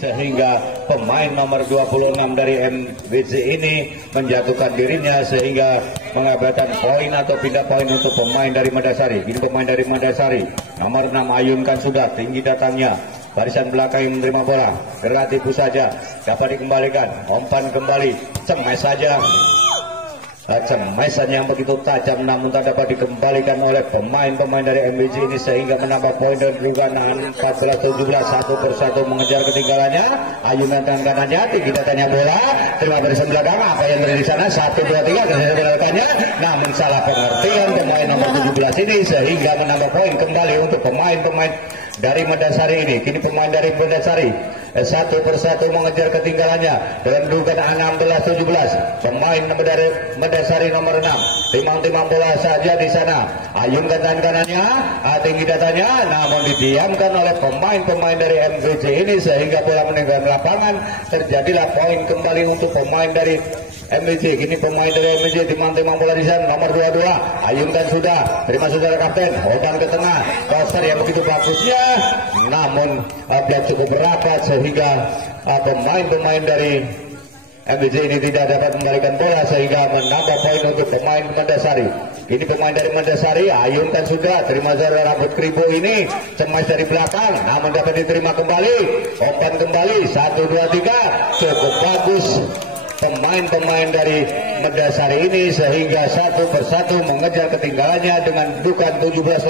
sehingga pemain nomor 26 dari MWC ini menjatuhkan dirinya sehingga mengabaikan poin atau pindah poin untuk pemain dari Madasari. Ini pemain dari Madasari nomor 6 ayunkan sudah tinggi datangnya, barisan belakang yang menerima bola, gerak tipu saja dapat dikembalikan, umpan kembali, cemes saja. Cemesan yang begitu tajam namun tak dapat dikembalikan oleh pemain-pemain dari MBC ini sehingga menambah poin dan kedudukan 14-17. Satu persatu mengejar ketinggalannya. Ayunan tangan kanannya, tinggi datanya bola, terima barisan belakang, apa yang terjadi di sana? 1, 2, 3 ketinggalannya, namun salah pengertian pemain nomor 17 ini sehingga menambah poin kembali untuk pemain-pemain dari Madasari ini. Kini pemain dari Madasari satu persatu mengejar ketinggalannya dengan kedudukan 16-17. Pemain dari Madasari nomor 6 timang-timang bola saja di sana, ayunkan tangan kanannya, tinggi datanya, namun didiamkan oleh pemain-pemain dari MVC ini sehingga bola meninggalkan lapangan. Terjadilah poin kembali untuk pemain dari MBC. Kini pemain dari MBC timang-timang bola di sana nomor 22, ayunkan sudah, terima saudara kapten, umpan ke tengah, crosser yang begitu bagusnya, namun dia cukup rapat sehingga pemain-pemain dari MBC ini tidak dapat membalikan bola sehingga menambah poin untuk pemain Madasari. Ini pemain dari Madasari, ayunkan sudah, terima saudara rambut kribo ini, cemas dari belakang, namun dapat diterima kembali, umpan kembali, 1, 2, 3, cukup bagus pemain-pemain dari Madasari ini sehingga satu persatu mengejar ketinggalannya dengan kedudukan 17-18.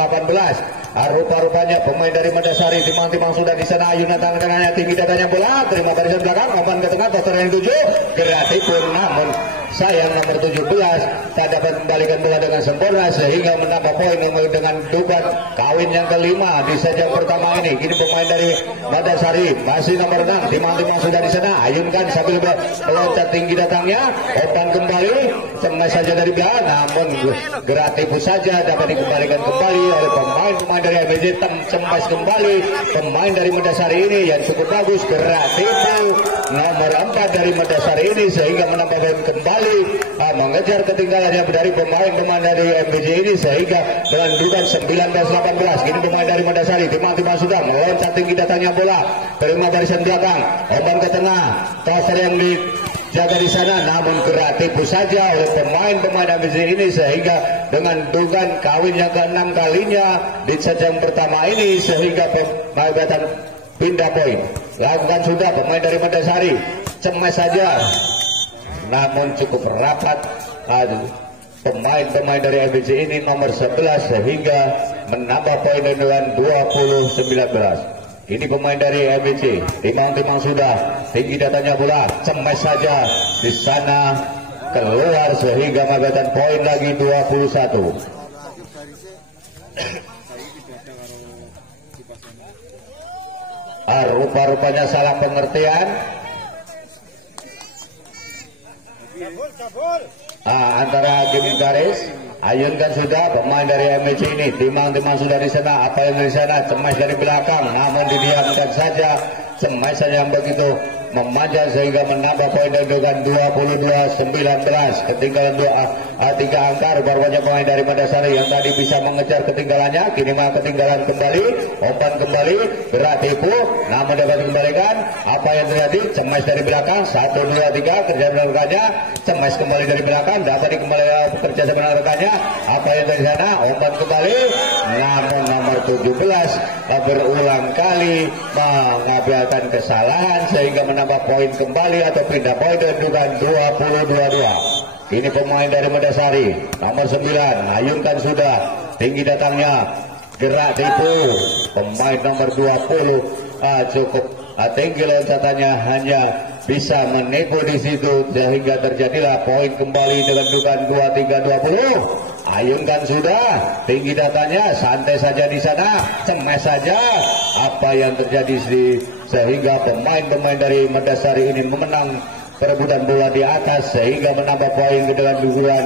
Rupa-rupanya pemain dari Madasari timang-timang sudah di sana, ayunan tangan kanannya, tinggi datanya bola, terima barisan belakang, umpan ke tengah, poster yang 7, kreatif pun namun sayang nomor 17 tak dapat membalikan bola dengan sempurna sehingga menambah poin dengan kedudukan kawin yang kelima di set yang pertama ini. Kini pemain dari Madasari masih nomor 6 timang-timang sudah di sana, ayunkan sambil meloncat tinggi datangnya, umpan kembali, cemas saja dari belakang, namun gerak tipu saja dapat dikembalikan kembali oleh pemain-pemain dari MBC. Cemas kembali pemain dari Madasari ini yang cukup bagus, gerak tipu nomor 4 dari Madasari ini sehingga menambah poin kembali, mengejar ketinggalannya dari pemain-pemain dari MBC ini sehingga dengan kedudukan 19-18. Kini pemain dari Madasari timang-timang sudah meloncat tinggi datangnya bola, terima barisan belakang, umpan ke tengah, pasar yang dijaga di sana, namun gerak tipu saja oleh pemain-pemain MBC ini sehingga dengan kedudukan kawin yang ke-6 kalinya di set yang pertama ini sehingga pembagian pindah poin lakukan sudah pemain dari Madasari, cemas saja namun cukup rapat pemain-pemain dari MBC ini nomor 11 sehingga menambah poin dengan 20-19. Ini pemain dari MBC timang-timang sudah, tinggi datanya bola, cemas saja di sana keluar sehingga mengabaikan poin lagi 21. Rupa-rupanya salah pengertian antara hakim garis. Ayunkan sudah pemain dari MBC ini, timang-timang sudah di sana, apa yang di sana, cemas dari belakang, namun didiamkan saja, cemas saja yang begitu memanjang sehingga menambah poin dengan 22-19. Ketinggalan 3 angka, rupanya pemain dari Madasari yang tadi bisa mengejar ketinggalannya, kini malah ketinggalan kembali, umpan kembali, gerak tipu, namun dapat dikembalikan. Apa yang terjadi? Cemas dari belakang, 1, 2, 3, kerja rekannya, cemas kembali dari belakang, dapat dikembalikan kerja sama rekannya. Apa yang dari sana? Umpan kembali, namun nomor 17 berulang kali mengambilkan kesalahan sehingga menambah poin kembali atau pindah poin dengan 20-22. Ini pemain dari Madasari nomor 9, ayunkan sudah, tinggi datangnya, gerak tipu, pemain nomor 20 cukup tinggi loncatannya, hanya bisa menipu di situ sehingga terjadilah poin kembali dengan kedudukan 23-20. Ayunkan sudah, tinggi datanya, santai saja di sana, cemas saja apa yang terjadi sehingga pemain-pemain dari Madasari ini memenang perebutan bola di atas sehingga menambah poin dengan kedudukan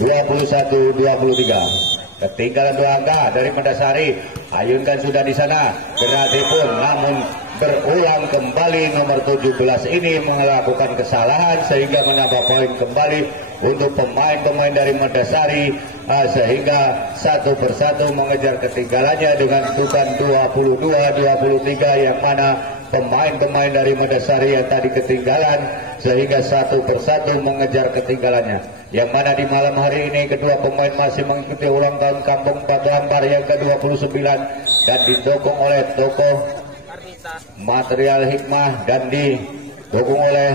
21-23. Ketinggalan 2 angka dari Madasari, ayunkan sudah di sana, gerak tipu, namun berulang kembali nomor 17 ini melakukan kesalahan sehingga menambah poin kembali untuk pemain-pemain dari Madasari sehingga satu persatu mengejar ketinggalannya dengan kedudukan 22-23 yang mana pemain-pemain dari Madasari yang tadi ketinggalan, sehingga satu persatu mengejar ketinggalannya. Yang mana di malam hari ini kedua pemain masih mengikuti ulang tahun Kampung Batu Ampar yang ke-29 dan didukung oleh toko Material Hikmah dan didukung oleh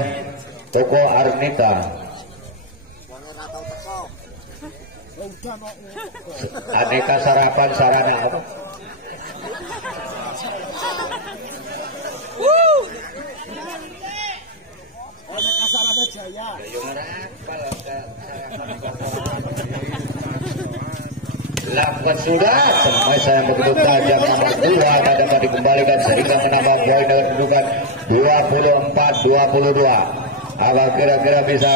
toko Arnita. Aneka sarapan sarana. Lakukan sudah, semua saya begitu tajam nomor 2 dan dapat dikembalikan sehingga menambah poin dengan kedudukan 24-22. Apa kira-kira bisa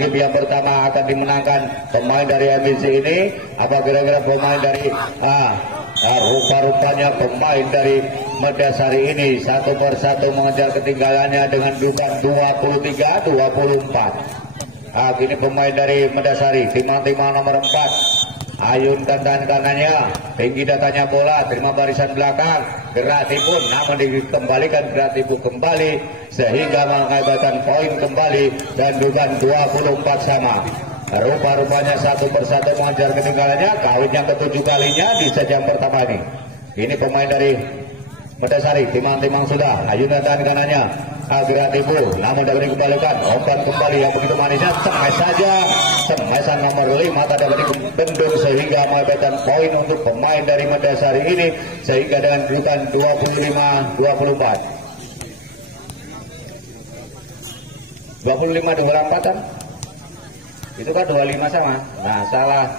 game yang pertama akan dimenangkan pemain dari MBC ini? Apa kira-kira pemain dari rupa-rupanya pemain dari Madasari ini satu persatu mengejar ketinggalannya dengan kedudukan 23-24. Kini pemain dari Madasari timang-timang nomor 4 ayunkan tangan kanannya, tinggi datanya bola, terima barisan belakang, gerak tipu, namun dikembalikan gerak tipu kembali sehingga mengakibatkan poin kembali dan dugaan 24 sama. Rupa-rupanya satu persatu mengejar ketinggalannya, kawin yang ke-7 kalinya di set yang pertama ini. Ini pemain dari Madasari, timang-timang sudah, ayunkan tangan kanannya, gerak tipu, namun dapat dikembalikan, umpan kembali yang begitu manisnya, semai saja. Semesan nomor 5 dapat dibendung sehingga mengakibatkan poin untuk pemain dari Madasari ini sehingga dengan kedudukan 25-24. 25-24 kan? Itu kan 25 sama. Nah salah.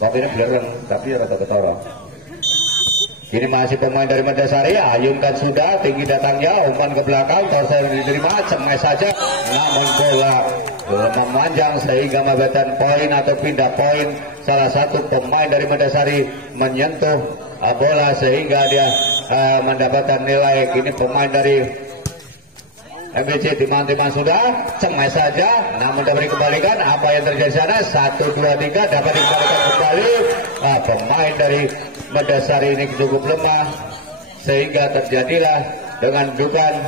Waktu ini belereng tapi rata ketoro. Ini masih pemain dari Madasari, ayunkan sudah, tinggi datangnya, umpan ke belakang, torsa yang diterima, cemes saja, namun bola memanjang sehingga mengakibatkan poin atau pindah poin. Salah satu pemain dari Madasari menyentuh bola sehingga dia mendapatkan nilai. Ini pemain dari MBC timang-timang sudah, cemes saja, namun dapat dikembalikan. Apa yang terjadi sana? 1, 2, 3 dapat dikembalikan kembali. Pemain dari Madasari ini cukup lemah sehingga terjadilah dengan dugaan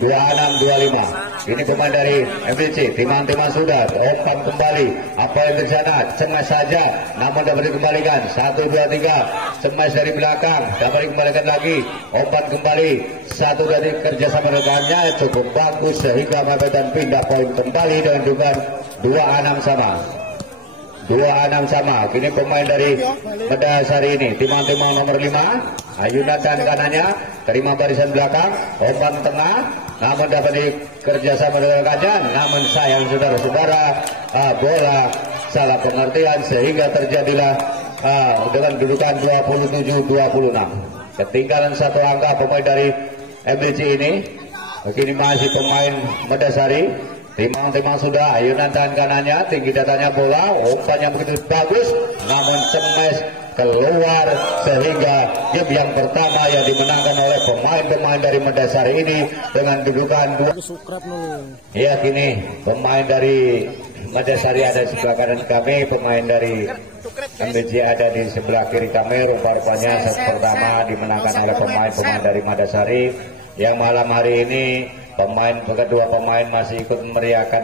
26-25. Ini pemain dari MBC timang-timang sudah, umpan kembali. Apa yang terjadi sana? Cengas saja, namun dapat dikembalikan. 1, 2, 3 cemas dari belakang, dapat dikembalikan lagi, umpan kembali. 1 dari kerjasama rekannya cukup bagus sehingga mengakibatkan pindah poin kembali dengan dugaan 2-6 sama. 2-6 sama. Kini pemain dari Madasari ini timang-timang nomor 5, ayunan tangan kanannya, terima barisan belakang, umpan tengah, namun dapat dikerjasama dengan rekannya, namun sayang saudara-saudara, bola salah pengertian sehingga terjadilah dengan kedudukan 27-26. Ketinggalan satu angka pemain dari MBC ini. Kini masih pemain Madasari. Timang-timang sudah, ayunan tangan kanannya, tinggi datanya bola, umpan yang begitu bagus, namun cemes keluar sehingga game yang pertama yang dimenangkan oleh pemain-pemain dari Madasari ini dengan kedudukan 2. Ya, kini pemain dari Madasari ada di sebelah kanan kami, pemain dari MBC ada di sebelah kiri kami. Rupa-rupanya set pertama dimenangkan oleh pemain-pemain dari Madasari. Yang malam hari ini kedua pemain masih ikut memeriahkan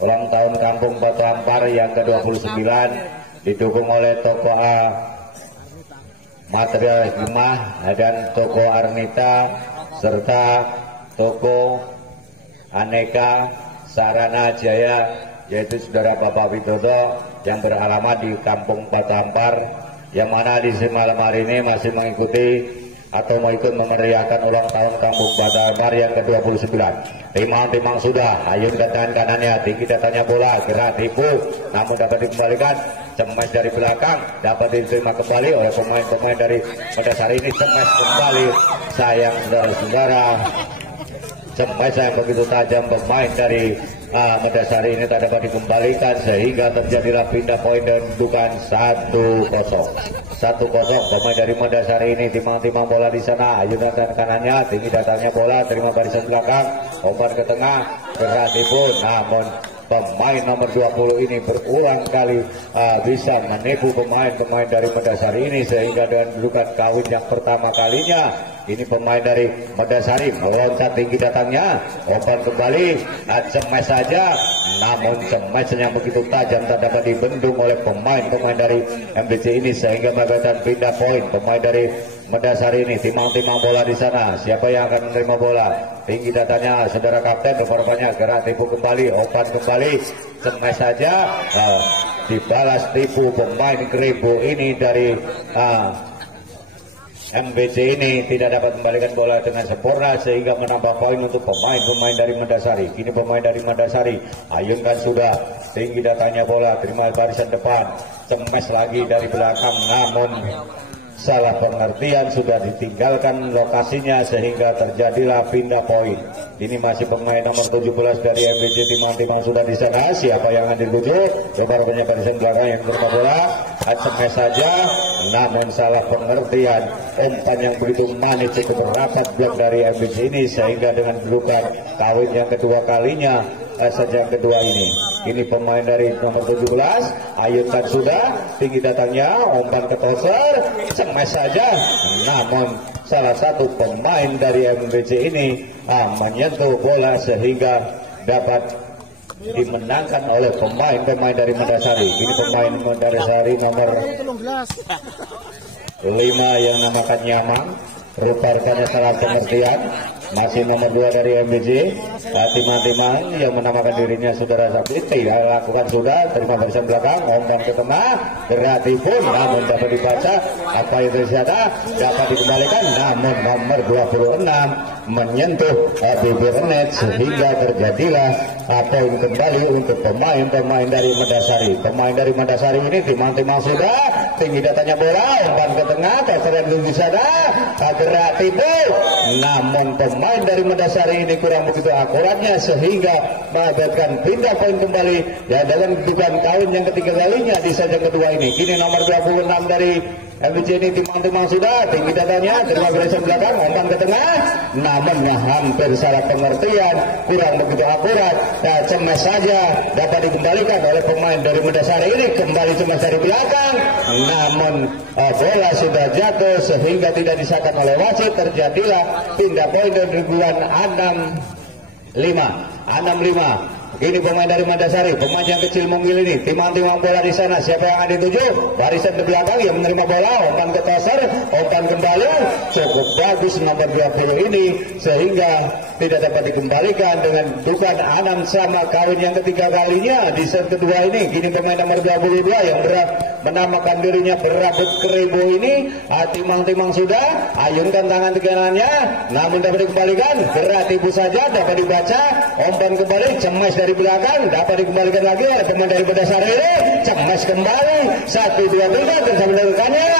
ulang tahun Kampung Batu Ampar yang ke-29 didukung oleh toko Material Hikmah dan toko Arnita serta toko Aneka Sarana Jaya, yaitu saudara Bapak Widodo yang beralamat di Kampung Batu Ampar, yang mana di malam hari ini masih mengikuti atau mau ikut memeriahkan ulang tahun Kampung Batu Ampar yang ke-29. Timang-timang sudah, ayunkan tangan kanannya, tinggi datanya bola, gerak tipu, namun dapat dikembalikan. Cemas dari belakang, dapat diterima kembali oleh pemain-pemain dari Madasari ini. Cemas kembali, sayang saudara-saudara, cemas yang begitu tajam pemain dari Madasari ini tak dapat dikembalikan sehingga terjadilah pindah poin dan kedudukan 1-0. Pemain dari Madasari ini timang-timang bola di sana, ayunan tangan kanannya, tinggi datangnya bola, terima barisan belakang, umpan ke tengah, gerak tipu, namun pemain nomor 20 ini berulang kali bisa menipu pemain-pemain dari Medasari ini, sehingga dengan kedudukan kawin yang pertama kalinya ini pemain dari Medasari meloncat tinggi datangnya, umpan kembali, cemes saja, namun cemesnya yang begitu tajam tak dapat dibendung oleh pemain-pemain dari MBC ini, sehingga mengakibatkan pindah poin. Pemain dari Medasari ini timang-timang bola di sana, siapa yang akan menerima bola? Tinggi datanya saudara kapten, beberapanya gerak tipu kembali, umpan kembali, cemes saja, dibalas tipu pemain Kribo ini dari MBC ini tidak dapat membalikan bola dengan sempurna, sehingga menambah poin untuk pemain-pemain dari Medasari. Kini pemain dari Medasari ayunkan sudah, tinggi datanya bola, terima barisan depan, cemes lagi dari belakang, namun salah pengertian sudah ditinggalkan lokasinya, sehingga terjadilah pindah poin. Ini masih pemain nomor 17 dari MBC, timang-timang sudah di sana, siapa yang akan dituju? Beberapa barisan belakang yang terima bola, cemes saja, namun salah pengertian, umpan yang begitu manis cukup rapat blok dari MBC ini, sehingga dengan kedudukan kawin yang kedua kalinya sejak kedua ini pemain dari nomor 17 ayunkan sudah, tinggi datangnya, umpan ke toser, cemes saja, namun salah satu pemain dari MBC ini menyentuh bola sehingga dapat dimenangkan oleh pemain-pemain dari Medasari. Ini pemain Medasari nomor 5 yang namakan Nyaman, rupa-rupanya salah pengertian. Masih nomor 2 dari MBC, timang-timang yang menamakan dirinya saudara Sabit, tidak lakukan sudah, terima barisan belakang, umpan ke tengah, berarti pun, namun dapat dibaca, apa yang terjadi dapat dikembalikan, namun nomor 26 menyentuh bibir net, sehingga terjadilah poin kembali untuk pemain-pemain dari Medasari. Pemain dari Medasari ini timang-timang sudah, tinggi datanya bola, umpan ke tengah, terserah di sana, gerak tipu, namun pemain dari Medasari ini kurang begitu akuratnya, sehingga mengakibatkan pindah poin kembali ya dengan kedudukan kawin yang ketiga kalinya di set yang kedua ini. Kini nomor 26 dari MBC ini timang-timang sudah, tinggi datanya, terima barisan belakang, umpan ke tengah, namun hampir salah pengertian, kurang begitu akurat, cemes saja dapat dikembalikan oleh pemain dari Medasari ini, kembali cemes dari belakang, namun bola sudah jatuh sehingga tidak disahkan oleh wasit. Terjadilah pindah poin dan kedudukan 6-5. Ini pemain dari Medasari, pemain yang kecil mungil ini, timang-timang bola di sana, siapa yang akan dituju? Barisan di belakang yang menerima bola, umpan ke toser, umpan kembali, cukup bagus nomor 20 ini, sehingga tidak dapat dikembalikan dengan kedudukan 6 sama, kawin yang ketiga kalinya di set kedua ini. Kini pemain nomor 22 yang menamakan dirinya berambut keribu ini, timang-timang sudah, ayunkan tangan kanannya, namun dapat dikembalikan, gerak tipu saja, dapat dibaca, umpan kembali, cemes dari belakang, dapat dikembalikan lagi oleh pemain dari Medasari ini, cemes kembali, 1-2-3, tersambilkannya,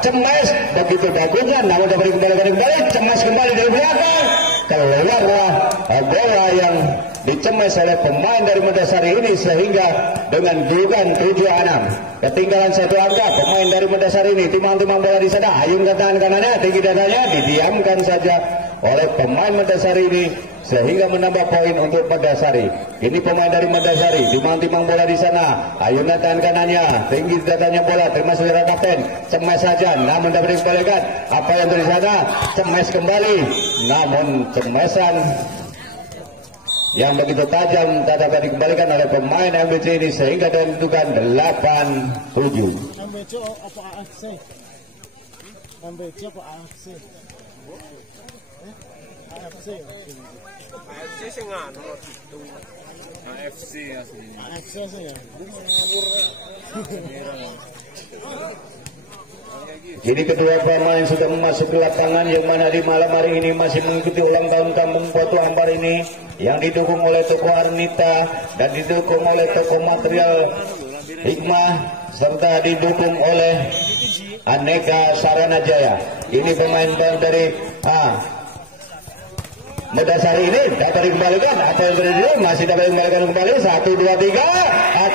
cemes, begitu bagusnya, namun dapat dikembalikan kembali, cemes kembali dari belakang, keluarlah bola yang dicemes oleh pemain dari Medasari ini, sehingga dengan kedudukan 7-6, ketinggalan 1 angka. Pemain dari Medasari ini timang-timang bola di sana, ayunkan tangan kanannya, tinggi dadanya, didiamkan saja oleh pemain Medasari ini, sehingga menambah poin untuk Medasari. Ini pemain dari Medasari, timang-timang bola di sana, ayunan tangan kanannya, tinggi datanya bola, terima saudara kapten, cemes saja, namun dapat dikembalikan. Apa yang dari sana, cemes kembali, namun cemesan yang begitu tajam tak dapat dikembalikan oleh pemain MBC ini, sehingga dengan kedudukan 8-7. MBC apa AFC? MBC apa AFC? AFC sih nggak nomor itu. AFC aslinya. AFC sih ya. Jadi kedua pemain sudah masuk ke lapangan, yang mana di malam hari ini masih mengikuti ulang tahun Kampung Batu Ampar ini, yang didukung oleh toko Arnita dan didukung oleh toko material Hikmah, serta didukung oleh Aneka Sarana Jaya. Ini pemain dari Medasari ini dapat dikembalikan, apa yang terjadi, masih dapat dikembalikan kembali, 1-2-3,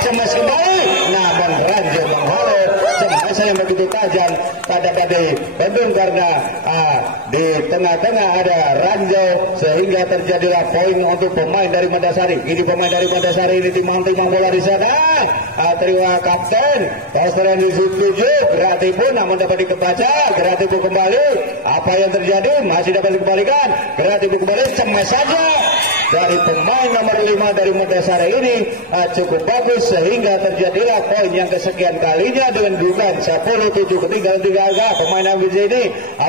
cemas kembali, namun Ranjo Bang Halo, cemas yang begitu tajam pada tadi Bandung karena di tengah-tengah ada Ranjo sehingga terjadilah poin untuk pemain dari Mandasari. Kini pemain dari Mandasari ini timang-timang bola di sana. Terima kapten Australian dituju Gerati pun namun dapat dikebaca. Gerati pun kembali. Apa yang terjadi masih dapat dikembalikan. Gerati pun kembali cemas saja dari pemain nomor 5 dari Mandasari ini cukup bagus sehingga terjadilah poin yang kesekian kalinya dengan dugaan 10-7 ketinggalan 3 angka pemain MBJ ini.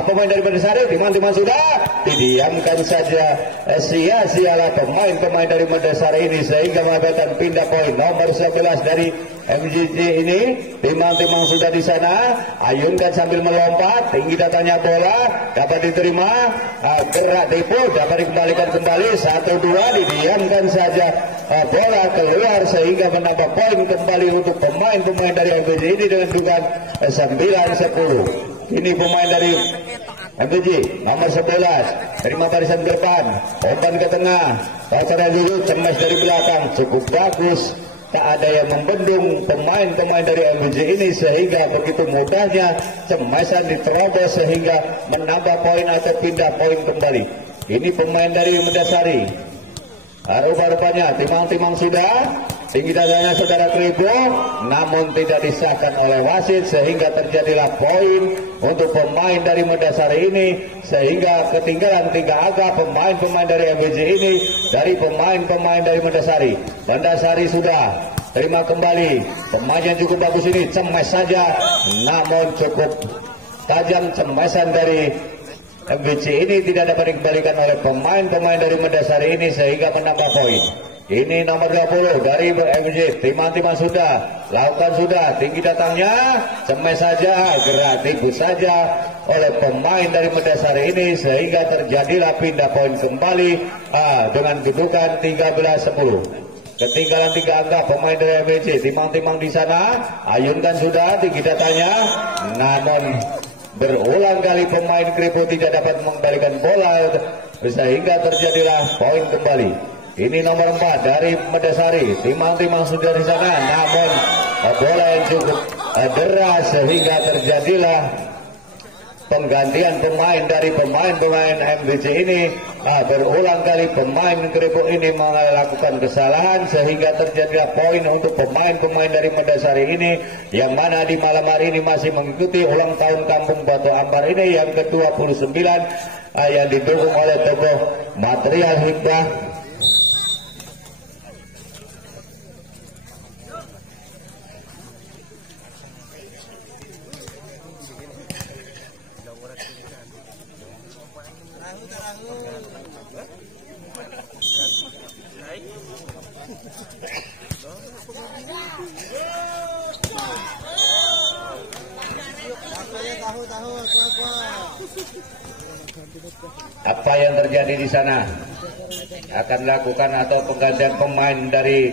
Pemain dari Mandasari timang-timang sudah didiamkan saja sia-sialah pemain-pemain dari Mandasari ini sehingga mendapatkan pindah poin nomor 11 dari MJJ ini. Timang-timang sudah di sana, ayunkan sambil melompat, tinggi datanya bola dapat diterima, gerak tipu dapat dikembalikan kembali 1-2 didiamkan saja bola keluar sehingga menambah poin kembali untuk pemain-pemain dari MJJ ini dengan dugaan 9-10. Ini pemain dari MPJ nomor 11 terima barisan ke depan, umpan ke tengah, pasaran dulu cemas dari belakang cukup bagus, tak ada yang membendung pemain-pemain dari MPJ ini sehingga begitu mudahnya cemasan diterobos sehingga menambah poin atau pindah poin kembali. Ini pemain dari Mandasari. Rupa-rupanya timang-timang sudah tinggi dadanya saudara Kribo namun tidak disahkan oleh wasit sehingga terjadilah poin untuk pemain dari Mandasari ini sehingga ketinggalan 3 angka pemain-pemain dari MBJ ini dari pemain-pemain dari Mandasari. Mandasari sudah terima kembali pemain yang cukup bagus ini cemas saja namun cukup tajam cemasan dari MBC ini tidak dapat dikembalikan oleh pemain-pemain dari Mandasari ini sehingga menambah poin. Ini nomor 20 dari MBC timang-timang sudah lakukan sudah tinggi datangnya cemas saja gerak tipu saja oleh pemain dari Mandasari ini sehingga terjadilah pindah poin kembali dengan kedudukan 13-10. Ketinggalan 3 angka pemain dari MBC timang-timang di sana ayunkan sudah tinggi datanya namun berulang kali pemain Kripo tidak dapat mengembalikan bola sehingga terjadilah poin kembali. Ini nomor 4 dari Mandasari timang-timang sudah di sana namun bola yang cukup deras sehingga terjadilah penggantian pemain dari pemain-pemain MBC ini. Berulang kali pemain Kripo ini melakukan kesalahan sehingga terjadilah poin untuk pemain-pemain dari Mandasari ini yang mana di malam hari ini masih mengikuti ulang tahun Kampung Batu Ampar ini yang ke-29 yang didukung oleh tokoh Material Hikmah. Apa yang terjadi di sana? Akan lakukan atau penggantian pemain dari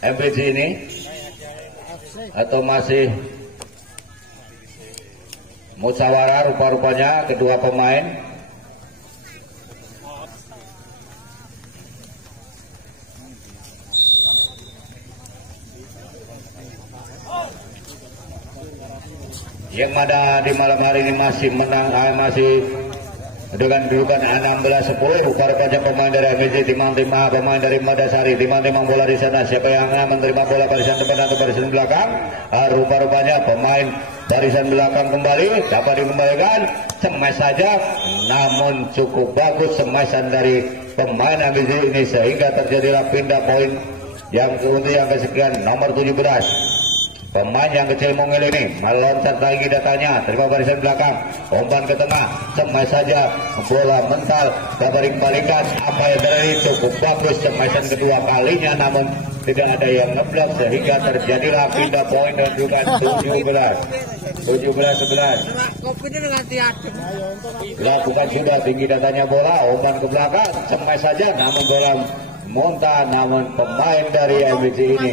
MPJ ini atau masih musyawarah rupa-rupanya kedua pemain? Yang mana di malam hari ini masih menang, masih dengan kedudukan 16-10. Rupa-rupanya pemain dari MBC timang-timang pemain dari Mandasari timang-timang bola di sana. Siapa yang menerima bola barisan depan atau barisan belakang? Rupa-rupanya pemain barisan belakang kembali dapat dikembalikan. Cemas saja, namun cukup bagus cemasan dari pemain MBC ini sehingga terjadilah pindah poin yang untuk yang kesekian nomor 17. Pemain yang kecil mungil ini meloncat lagi datanya, terima barisan belakang, umpan ke tengah, cemas saja, bola mental, dapat dikembalikan. Apa yang terjadi cukup bagus cemasan kedua kalinya, namun tidak ada yang ngeblok sehingga terjadilah pindah poin dan juga 17-11. Lakukan sudah tinggi datanya bola, umpan ke belakang, cemas saja, namun bola muntah, namun pemain dari MBC ini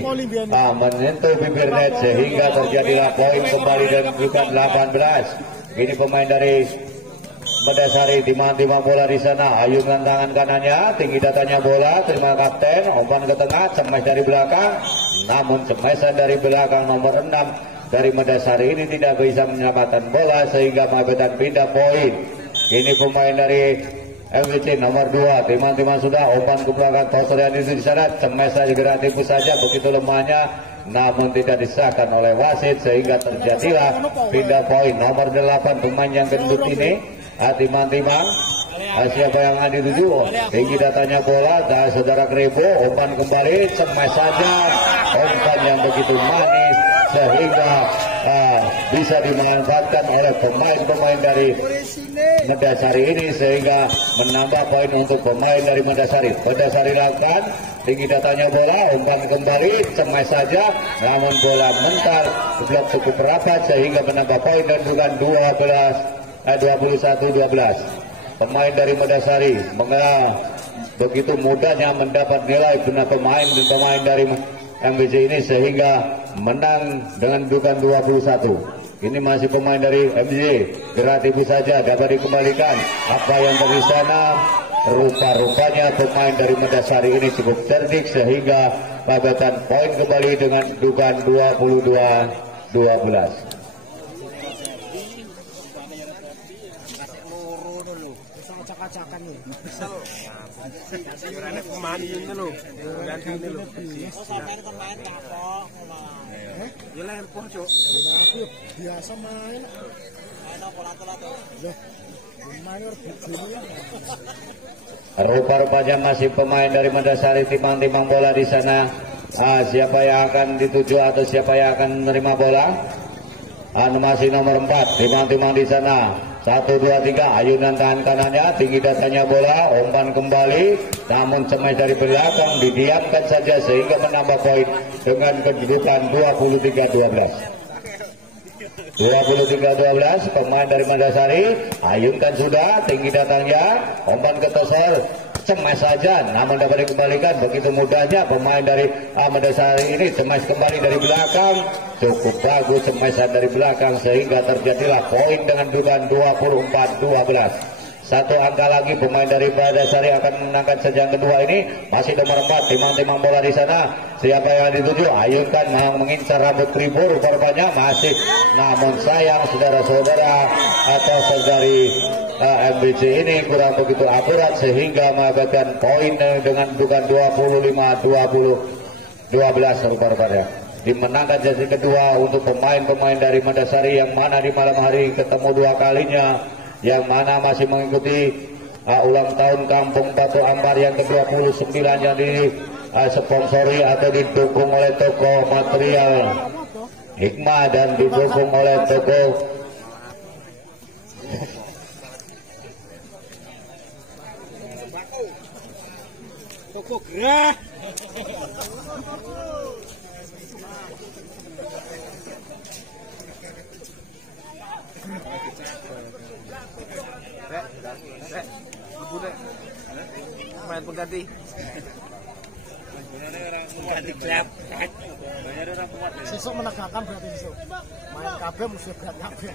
menyentuh bibir net sehingga terjadilah poin kembali dan juga 18. Ini pemain dari Mandasari timang-timang bola di sana, ayunkan tangan kanannya, tinggi datanya bola, terima kapten, umpan ke tengah, cemas dari belakang, namun cemasan dari belakang nomor 6 dari Medasari ini tidak bisa menyelamatkan bola sehingga mengakibatkan pindah poin. Ini pemain dari MWC nomor 2 Timan-Timan sudah umpan ke belakang Tosorian itu di sana, cemes saja gerak tipu saja, begitu lemahnya namun tidak disahkan oleh wasit sehingga terjadilah pindah poin. Nomor 8 pemain yang gendut ini Timan-Timan. Siapa yang ada dituju? Tinggi datanya bola dan saudara Krebo, umpan kembali, cemes saja, umpan yang begitu manis sehingga bisa dimanfaatkan oleh pemain-pemain dari Medasari ini sehingga menambah poin untuk pemain dari Medasari. Medasari lakukan, tinggi datanya bola, umpan kembali, cemes saja, namun bola mental belum cukup rapat sehingga menambah poin dan bukan 21-12. Pemain dari Medasari begitu mudahnya mendapat nilai benar pemain dari MBC ini sehingga menang dengan dudukan 21. Ini masih pemain dari MBC, gerak tipu saja dapat dikembalikan. Apa yang terjadi sana? Rupa-rupanya pemain dari Medasari ini cukup cerdik sehingga mengakibatkan poin kembali dengan dudukan 22-12. Acak-acakan nih. Ada pemain ini loh. Ganti ini loh. Oh, sampai pemain kapok. Ya lah empuk, Cuk. Aku biasa main. Main pola-pola tuh. Ya. Main begini. Rupa-rupanya masih pemain dari Medasari timang-timang bola di sana. Siapa yang akan dituju atau siapa yang akan menerima bola? Masih nomor 4 timang-timang di sana. 1, 2, 3 ayunan tangan kanannya, tinggi datanya bola, umpan kembali, namun cemas dari belakang didiamkan saja sehingga menambah poin dengan kedudukan 23-12. 23-12 pemain dari Medasari ayunkan sudah, tinggi datangnya, umpan ke Tosor, cemas saja namun dapat dikembalikan. Begitu mudahnya pemain dari Medasari ini cemas kembali dari belakang, cukup bagus cemasan dari belakang sehingga terjadilah poin dengan dudukan 24-12. Satu angka lagi pemain dari Medasari akan menangkan sejang kedua ini. Masih nomor 4 timang-timang bola di sana. Siapa yang dituju? Ayunkan mengincar rambut Kribur rupanya masih, namun sayang saudara-saudara atau saudari MBC ini kurang begitu akurat sehingga mengakibatkan poin dengan dudukan 25-12 rupanya. Dimenangkan sesi kedua untuk pemain-pemain dari Medasari yang mana di malam hari ketemu 2 kalinya, yang mana masih mengikuti ulang tahun Kampung Batu Ambar yang ke-29 yang disponsori atau didukung oleh toko material Hikmah dan didukung oleh toko gerah. Main pengganti. Ganti klub. Sesuk menegakkan berarti sesuk. Main kabeh mesti berat kabeh.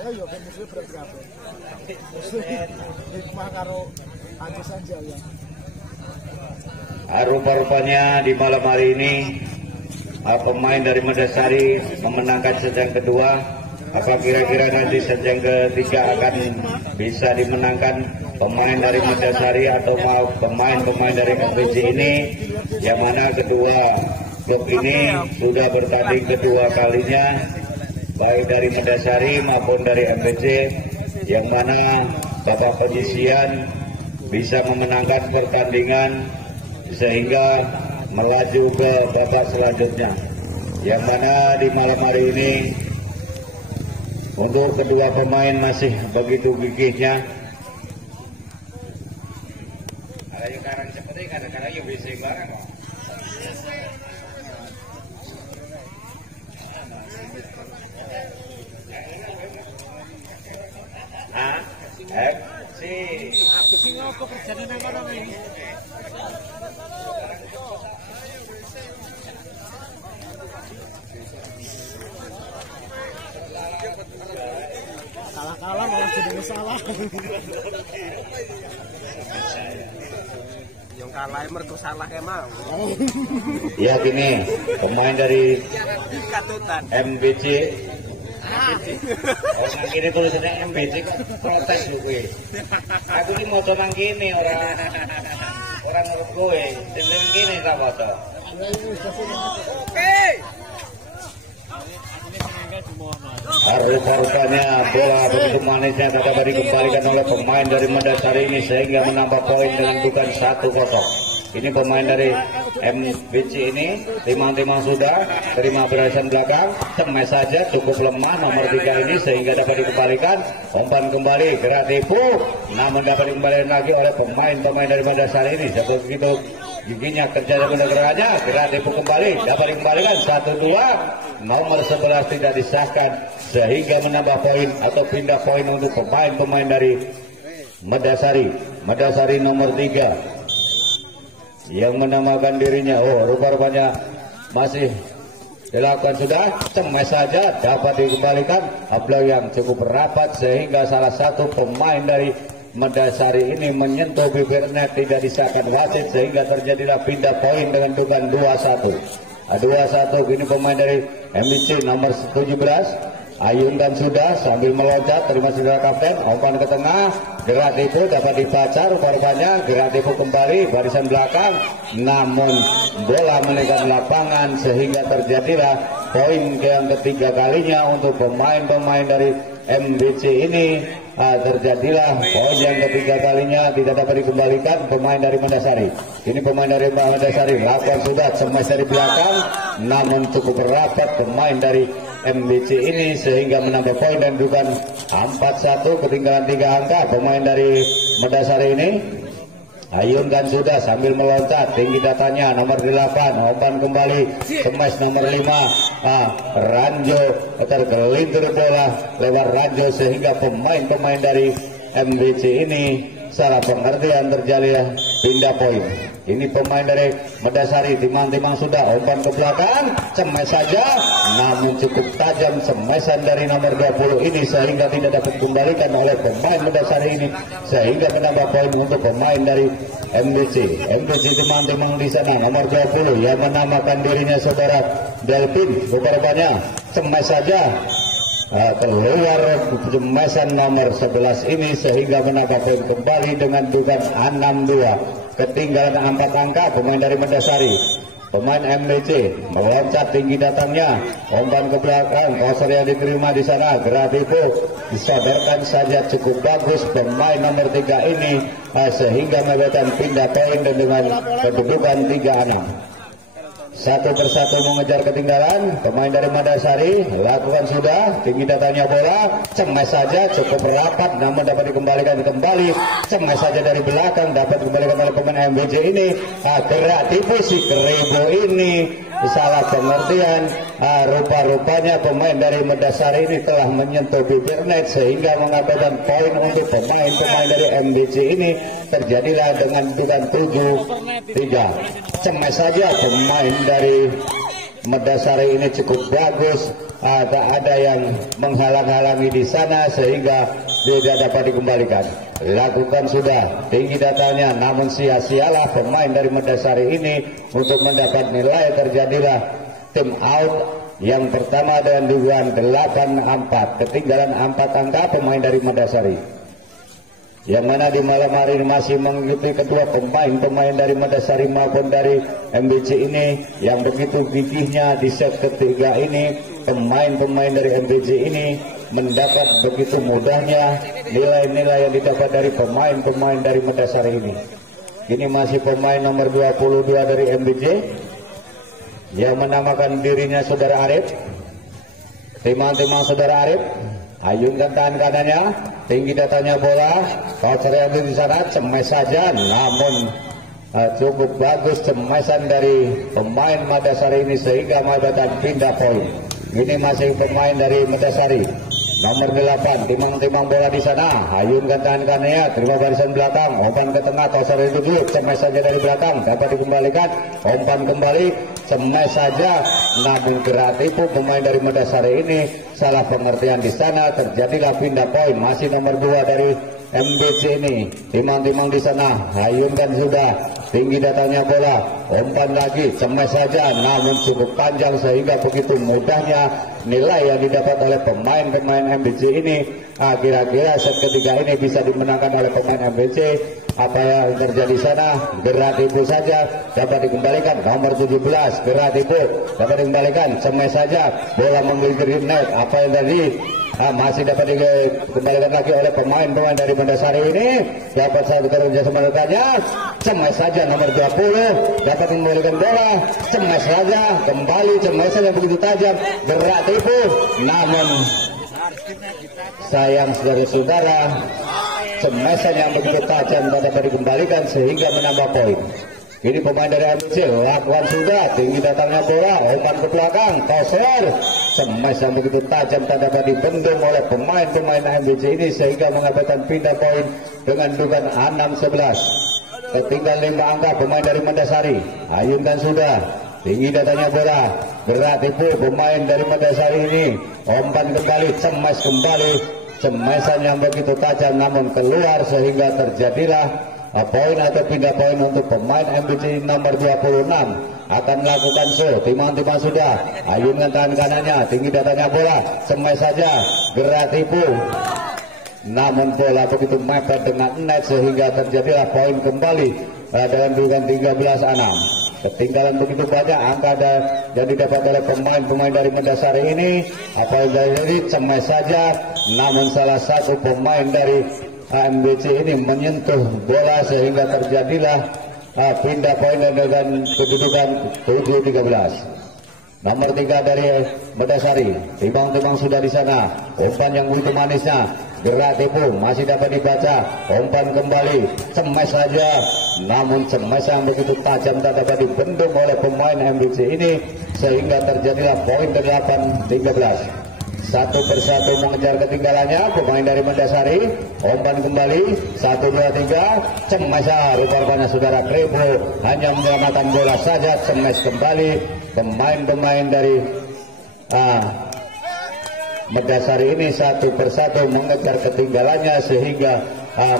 Ya ben mesti berat kabeh. Mesti hikmah karo Agus Sanjaya. Rupa-rupanya di malam hari ini pemain dari Medasari memenangkan sejang kedua. Apa kira-kira nanti sejang ketiga akan bisa dimenangkan pemain dari Medasari atau pemain-pemain dari MBC ini, yang mana kedua klub ini sudah bertanding kedua kalinya baik dari Medasari maupun dari MBC, yang mana babak penyisian bisa memenangkan pertandingan sehingga melaju ke babak selanjutnya, yang mana di malam hari ini untuk kedua pemain masih begitu gigihnya. Ada yang karang seperti kadang-kadang yang bisa barang. Aku sih ngopo kerjane nang kono iki. Kalah-kalah malah jadi masalah. Yang kalah mergo salah emang. Ya gini, pemain dari Katutan. MBC. Oh, nang kene tulisannya MBC kok protes lho kowe. Aku iki maca nang kene ora nurut kowe. Sing kene tak maca. Oke. Rupanya bola begitu manisnya dapat dikembalikan oleh pemain dari Mandasari ini sehingga menambah poin dengan bukan 1-0. Ini pemain dari MBC ini timang-timang sudah terima barisan belakang, cemes saja cukup lemah nomor 3 ini sehingga dapat dikembalikan. Umpan kembali gerak tipu, namun dapat dikembalikan lagi oleh pemain-pemain dari Mandasari ini. Seperti itu giginya kerja dan gerakannya, gerak tipu kembali dapat dikembalikan 1-2. Nomor 11 tidak disahkan sehingga menambah poin atau pindah poin untuk pemain-pemain dari Mandasari. Mandasari nomor 3 yang menamakan dirinya, rupa-rupanya masih dilakukan sudah, cemes saja dapat dikembalikan. Ablak yang cukup rapat sehingga salah satu pemain dari Mandasari ini menyentuh bibir net, tidak disahkan wasit sehingga terjadilah pindah poin dengan dugaan 2-1. 2-1 ini pemain dari MBC nomor 17 Ayun dan sudah sambil meloncat terima saudara kapten, umpan ke tengah, gerak tipu dapat dibaca rupa-rupanya, gerak tipu kembali barisan belakang, namun bola meninggalkan lapangan sehingga terjadilah poin yang ketiga kalinya untuk pemain-pemain dari MBC ini. Terjadilah poin yang ketiga kalinya tidak dapat dikembalikan pemain dari Mandasari. Ini pemain dari Mandasari lakukan sudah cemas dari belakang, namun cukup rapat pemain dari MBC ini sehingga menambah poin dan bukan 4-1, ketinggalan 3 angka pemain dari Mandasari ini. Ayun kan sudah sambil meloncat, tinggi datanya nomor 8, umpan kembali cemas nomor 5, Ranjo tergelintir bola lewat Ranjo sehingga pemain-pemain dari MBC ini salah pengertian terjadi pindah poin. Ini pemain dari Mandasari timang-timang sudah, umpan ke belakang, cemes saja, namun cukup tajam cemesan dari nomor 20 ini sehingga tidak dapat dikembalikan oleh pemain Mandasari ini sehingga menambah poin untuk pemain dari MBC. MBC timang-timang di sana nomor 20 yang menamakan dirinya saudara Delvin, rupanya cemes saja. Keluar cemesan nomor 11 ini sehingga menambah poin kembali dengan dugaan 6-2. Ketinggalan 4 angka pemain dari Mandasari. Pemain MBC meloncat tinggi datangnya, umpan ke belakang, kosor yang diterima di sana, gerak tipu disodorkan saja cukup bagus pemain nomor 3 ini sehingga memberikan pindah poin dengan kedudukan 3-6. Satu persatu mengejar ketinggalan pemain dari Mandasari, lakukan sudah, tinggi datanya bola, cemes saja cukup rapat namun dapat dikembalikan kembali, cemes saja dari belakang dapat dikembalikan oleh pemain MBC ini. Gerak tipu si Keribu ini salah pengertian, rupa-rupanya pemain dari Mandasari ini telah menyentuh bibir net sehingga mengakibatkan poin untuk pemain-pemain dari MBC ini. Terjadilah dengan dugaan 7-3. Cemas saja pemain dari Mandasari ini cukup bagus, tak ada yang menghalang-halangi di sana sehingga tidak dapat dikembalikan. Lakukan sudah, tinggi datanya namun sia-sialah pemain dari Mandasari ini untuk mendapat nilai. Terjadilah tim out yang pertama dengan dugaan 8-4, ketinggalan 4 angka pemain dari Mandasari. Yang mana di malam hari ini masih mengikuti kedua pemain dari Mandasari maupun dari MBC ini yang begitu gigihnya di set ketiga ini. Pemain-pemain dari MBC ini mendapat begitu mudahnya nilai-nilai yang didapat dari pemain-pemain dari Mandasari ini. Ini masih pemain nomor 22 dari MBC yang menamakan dirinya saudara Arif. Timang-timang saudara Arif, ayunkan tangan kanannya, tinggi datanya bola, kosor yang di sana, cemes saja, namun cukup bagus cemesan dari pemain Mandasari ini sehingga mendapatkan pindah poin. Ini masih pemain dari Mandasari nomor 8, timang-timang bola di sana, ayunkan tangan kanannya, terima barisan belakang, umpan ke tengah, kosor itu dulu, cemes saja dari belakang, dapat dikembalikan, umpan kembali, cemes saja, namun gerak tipu pemain dari Mandasari ini salah pengertian di sana, terjadilah pindah poin. Masih nomor 2 dari MBC ini, timang-timang di sana, ayunkan sudah, tinggi datangnya bola, umpan lagi, cemas saja, namun cukup panjang sehingga begitu mudahnya nilai yang didapat oleh pemain-pemain MBC ini. Kira-kira set ketiga ini bisa dimenangkan oleh pemain MBC. Apa yang terjadi sana? Gerak tipu saja dapat dikembalikan, nomor 17 gerak tipu dapat dikembalikan, cemas saja, bola menggigit net. Apa yang tadi masih dapat dikembalikan lagi oleh pemain-pemain dari Mandasari ini. Dapat satu kerja sementaranya, cemas saja, nomor 20 dapat mengembalikan bola, cemas saja, kembali cemas saja begitu tajam, gerak tipu, namun sayang saudara-saudara, cemasan yang begitu tajam dapat dikembalikan sehingga menambah poin. Ini pemain dari MBC lakukan sudah, tinggi datangnya bola, umpan ke belakang, toser, cemas yang begitu tajam tak dapat dibendung oleh pemain-pemain MBC ini sehingga mengakibatkan pindah poin dengan dugaan 6-11. Ketinggal 5 angka pemain dari Mandasari, ayunkan sudah, tinggi datangnya bola, gerak tipu pemain dari Mandasari ini, umpan kembali, cemas kembali, cemasan yang begitu tajam namun keluar sehingga terjadilah poin atau pindah poin untuk pemain MBC nomor 26. Akan melakukan timang-timang sudah, ayunkan tangan kanannya, tinggi datangnya bola, cemas saja, gerak tipu, namun bola begitu mepet dengan net sehingga terjadilah poin kembali dengan dugaan 13-6. Ketinggalan begitu banyak angka yang didapat oleh pemain-pemain dari Mandasari ini. Apa yang terjadi? Cemas saja, namun salah satu pemain dari MBC ini menyentuh bola sehingga terjadilah pindah poin dengan kedudukan 7-13. Nomor 3 dari Mandasari, timbang-timbang sudah di sana, umpan yang begitu manisnya, gerak tipu masih dapat dibaca, umpan kembali, cemas saja, namun cemas yang begitu tajam tak dapat dibendung oleh pemain MBC ini sehingga terjadilah poin 8-13. Satu persatu mengejar ketinggalannya pemain dari Mandasari, umpan kembali, 1, 2, 3, cemas rupanya saudara Krepo hanya menyelamatkan bola saja, cemas kembali. Pemain-pemain dari Mandasari ini satu persatu mengejar ketinggalannya sehingga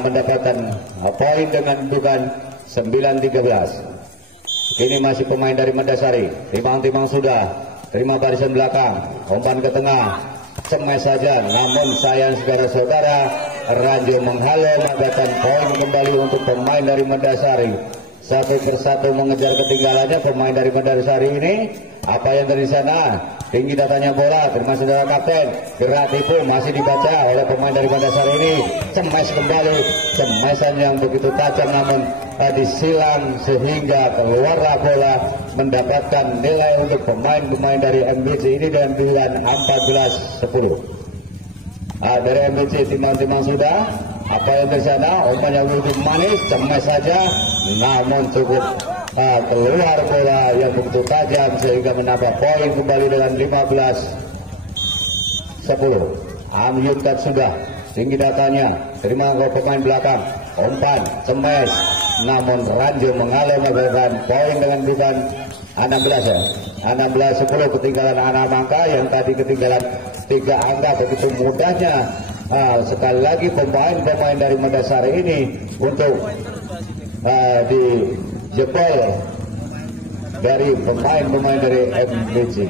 mendapatkan poin dengan dugaan 9-13. Ini masih pemain dari Mandasari, timang-timang sudah, terima barisan belakang, umpan ke tengah, cemas saja, namun sayang saudara-saudara, Ranjo menghalau mendapatkan poin kembali untuk pemain dari Mandasari. Satu persatu mengejar ketinggalannya pemain dari Mandasari ini. Apa yang dari sana? Tinggi datanya bola, terima saudara kapten, gerak tipu masih dibaca oleh pemain dari Mandasari ini, cemas kembali, cemasan yang begitu tajam namun disilang sehingga keluarlah bola, mendapatkan nilai untuk pemain-pemain dari MBC ini dengan pilihan 14-10. Dari MBC timang-timang sudah, apa yang dari sana? Umpan yang begitu manis, cemas saja, namun cukup keluar bola yang begitu tajam sehingga menambah poin kembali dengan 15-10. Amyunkan sudah, tinggi datanya, terima pemain belakang, umpan, cemas, namun Ranjo mengalah mendapatkan poin dengan dugaan 16-10. Ketinggalan 6 angka yang tadi ketinggalan 3 angka begitu mudahnya. Sekali lagi pemain-pemain dari Mandasari ini untuk dijebol dari pemain-pemain dari MBC.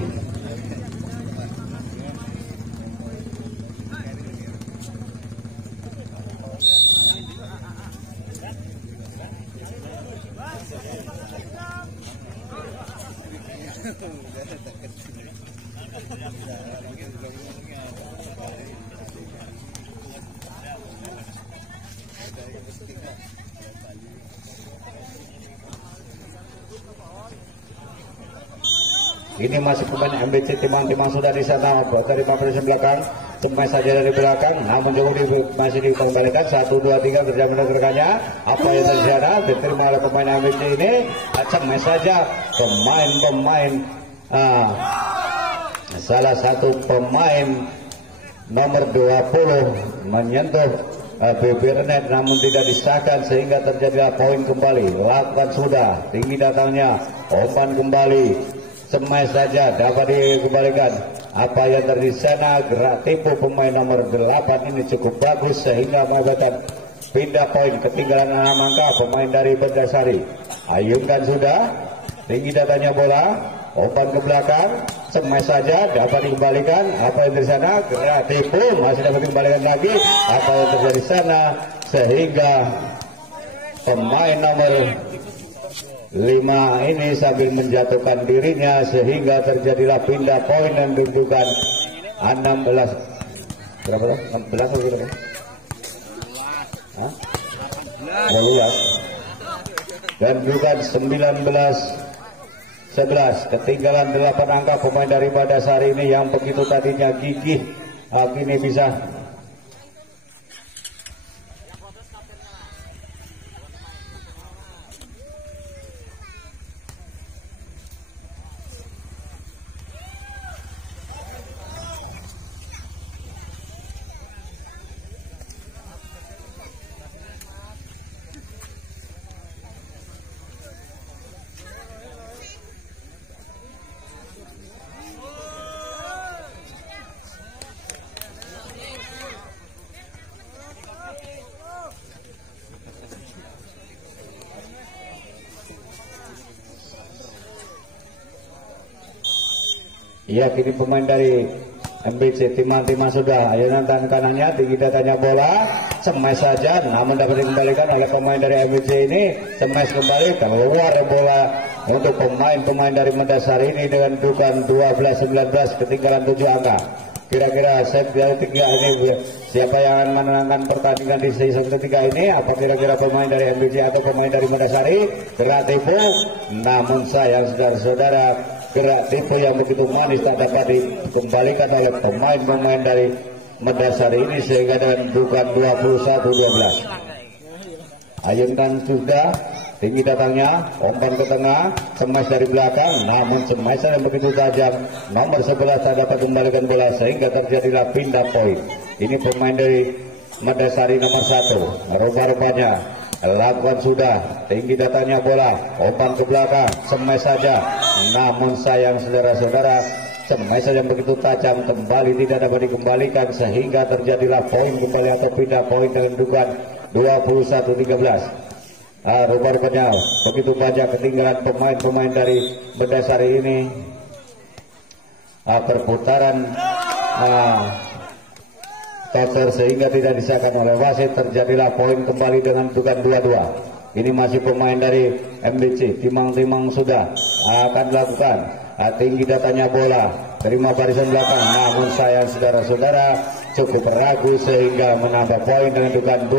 Ini masih pemain MBC, timang-timang sudah di sana dari pemeriksaan belakang, cemas saja dari belakang, namun jauh masih dikembalikan. 1, 2, 3 kerja menegarkannya. Apa yang terjadi? Diterima oleh pemain MBC ini, cemas saja pemain-pemain salah satu pemain nomor 20 menyentuh bibir net namun tidak disahkan sehingga terjadilah poin kembali. Lakukan sudah, tinggi datangnya, umpan kembali, cemas saja dapat dikembalikan. Apa yang terjadi sana? Gerak tipu pemain nomor 8 ini cukup bagus sehingga mengakibatkan pindah poin, ketinggalan 6 angka pemain dari Bendasari. Ayunkan sudah, tinggi datanya bola, umpan ke belakang, smash saja, dapat dikembalikan. Apa yang terjadi sana? Gerak tipu, masih dapat dikembalikan lagi. Apa yang terjadi sana? Sehingga pemain nomor 5 ini sambil menjatuhkan dirinya, sehingga terjadilah pindah poin dan kedudukan 16. Berapa loh? 16 atau berapa? Hah? 12. Dan juga 19-11, ketinggalan 8 angka pemain dari Bendasari ini yang begitu tadinya gigih, kini bisa ya. Kini pemain dari MBC Timang-Timang sudah, ayunan tangan kanannya, tinggi datanya bola, smash saja, namun dapat dikembalikan oleh pemain dari MBC ini. Smash kembali, keluar bola untuk pemain-pemain dari Mendasari ini dengan kedudukan 12-19, ketinggalan 7 angka. Kira-kira set dari 3 ini siapa yang akan menangkan pertandingan di sesi ketiga ini? Apa kira-kira pemain dari MBC atau pemain dari Mendasari? Gerak tipu, namun sayang saudara-saudara, gerak tipu yang begitu manis tak dapat dikembalikan oleh pemain-pemain dari Mendasari ini, sehingga dengan kedudukan 21-12. Ayunkan sudah, tinggi datangnya, umpan ke tengah, smash dari belakang, namun smash yang begitu tajam, nomor 11 tak dapat kembalikan bola, sehingga terjadilah pindah poin. Ini pemain dari Mendasari nomor 1, rupa-rupanya lakukan sudah, tinggi datanya bola, umpan ke belakang, smash saja, namun sayang saudara-saudara, smash yang begitu tajam kembali tidak dapat dikembalikan, sehingga terjadilah poin kembali atau pindah poin dengan kedudukan 21-13. Rupa-rupanya begitu banyak ketinggalan pemain-pemain dari Mendasari ini. Perputaran toser sehingga tidak disahkan oleh wasit, terjadilah poin kembali dengan kedudukan 22. Ini masih pemain dari MBC Timang-Timang sudah akan lakukan, tinggi datanya bola, terima barisan belakang, namun sayang saudara-saudara cukup ragu sehingga menambah poin dengan kedudukan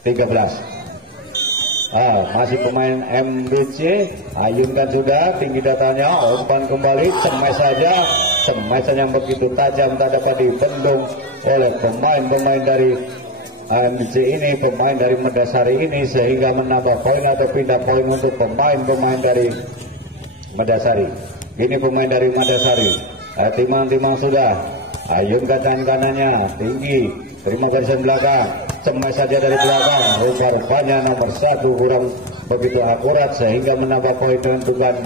23-13. Masih pemain MBC, ayunkan sudah, tinggi datanya, umpan kembali, smash saja, smash yang begitu tajam tak dapat dibendung oleh pemain-pemain dari MBC ini, pemain dari Mendasari ini, sehingga menambah poin atau pindah poin untuk pemain-pemain dari Mendasari. Ini pemain dari Mendasari, Timang-Timang sudah, ayunkan tangan kanannya, tinggi, terima barisan belakang, smash saja dari belakang, rupa-rupanya nomor 1 kurang begitu akurat sehingga menambah poin dengan kedudukan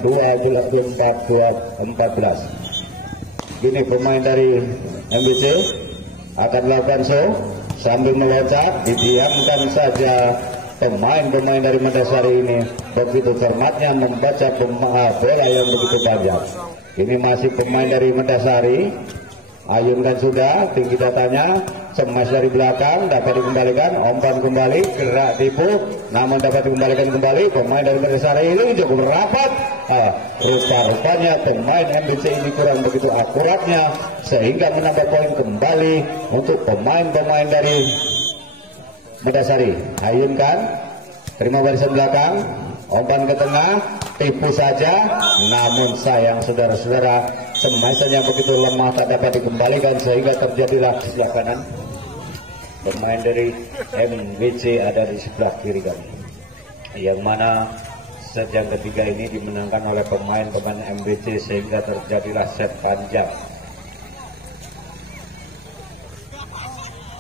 24-14. Ini pemain dari MBC akan melakukan show sambil meloncat, didiamkan saja pemain-pemain dari Mendasari ini begitu cermatnya membaca bola yang begitu panjang. Ini masih pemain dari Mendasari, ayunkan sudah, tinggi datanya, smash dari belakang, dapat dikembalikan, umpan kembali, gerak tipu, namun dapat dikembalikan kembali. Pemain dari Mendasari ini cukup rapat, rupa-rupanya pemain MBC ini kurang begitu akuratnya sehingga menambah poin kembali untuk pemain-pemain dari Mendasari. Ayunkan, terima barisan belakang, umpan ke tengah, tipu saja, namun sayang saudara-saudara, smash yang begitu lemah tak dapat dikembalikan sehingga terjadilah sebelah kanan. Pemain dari MBC ada di sebelah kiri kami, yang mana set yang ketiga ini dimenangkan oleh pemain-pemain MBC sehingga terjadilah set panjang.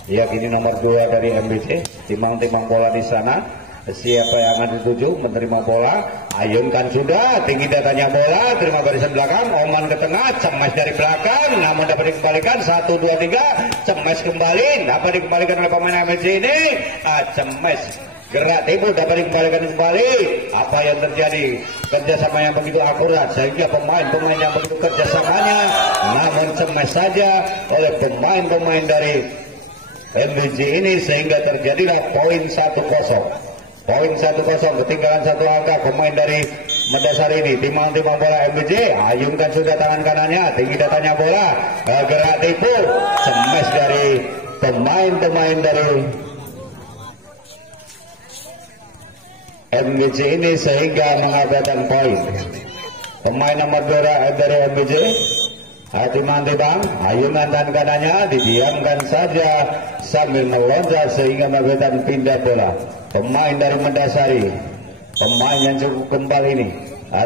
Ya, kini nomor 2 dari MBC, timang-timang bola di sana. Siapa yang akan dituju menerima bola, ayunkan sudah, tinggi datanya bola, terima barisan belakang, Oman ke tengah, cemas dari belakang, namun dapat dikembalikan 1, 2, 3, cemas kembali, dapat dikembalikan oleh pemain MBC ini, cemas gerak timbul dapat dikembalikan kembali. Apa yang terjadi? Kerjasama yang begitu akurat sehingga pemain-pemain yang begitu kerjasamanya, namun cemas saja oleh pemain-pemain dari MBC ini sehingga terjadilah poin 1-0. Poin 1-0, ketinggalan 1 angka pemain dari Mendasari ini. Timang-timang bola MBC, ayunkan sudah tangan kanannya, tinggi datanya bola, gerak tipu, cemas dari pemain-pemain dari MBC ini sehingga mengabaikan poin. Pemain nomor 2 dari MBC, timang-timang, ayunkan tangan kanannya, didiamkan saja sambil meloncat sehingga mengabaikan pindah bola. Pemain dari Mendasari, pemain yang cukup kembali ini,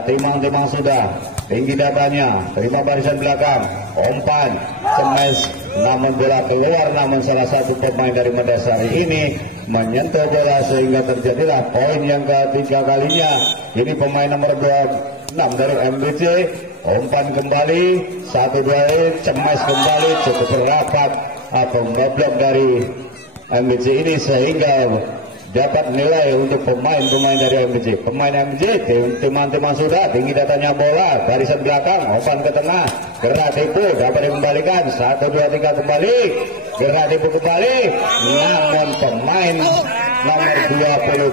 timang-timang sudah, tinggi datanya, terima barisan belakang, umpan, cemes, namun bola keluar, namun salah satu pemain dari Mendasari ini menyentuh bola sehingga terjadilah poin yang ketiga kalinya. Ini pemain nomor 26 dari MBC, umpan kembali, 1-2, cemes kembali, cukup rapat, pemboblok dari MBC ini sehingga dapat nilai untuk pemain-pemain dari MBC. Pemain MBC, teman-teman sudah, tinggi datanya bola, barisan belakang, umpan ke tengah, gerak tipu, dapat dikembalikan, 1, 2, 3 kembali, gerak tipu kembali, namun pemain nomor